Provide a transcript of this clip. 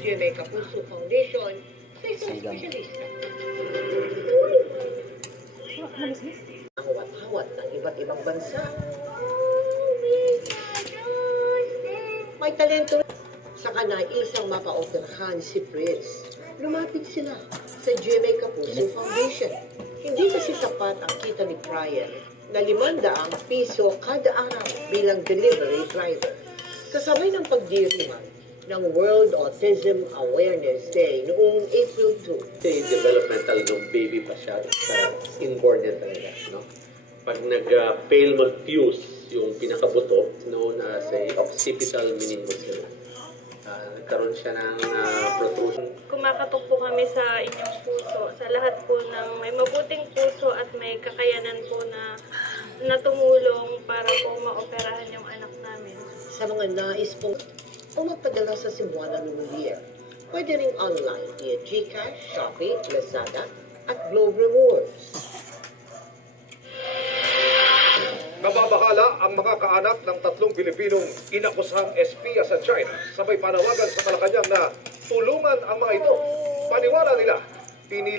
GMA Kapuso Foundation sa isang espesyalista. Ang wat-hawat ng iba't ibang bansa. May talento sa kanaisang mapaoperahan si Prince. Lumapit sila sa GMA Kapuso Foundation. Hindi kasi sapat ang kita ni Brian na 500 piso kada araw bilang delivery driver. Kasabay ng pagdiriwang ng World Autism Awareness Day noong April 2. Developmental nung baby pa siya, sa inborn yan talaga, no? Pag nag-fail mag-fuse yung pinakabuto, known as a occipital meningocoel, nagkaroon siya ng protrusion. Kumakatok po kami sa inyong puso, sa lahat po ng may mabuting puso at may kakayanan po na tumulong para po maoperahan yung anak namin. Sa mga nais pong magpadala sa Cebuana Lumiere, pwede ring online via GCash, Shopee, Lazada at Globe Rewards. Nababahala ang mga kaanak ng 3 Pilipinong inakusang espia sa China. Sabay panawagan sa Malacanang na tulungan ang mga ito. Paniwala nila, pinili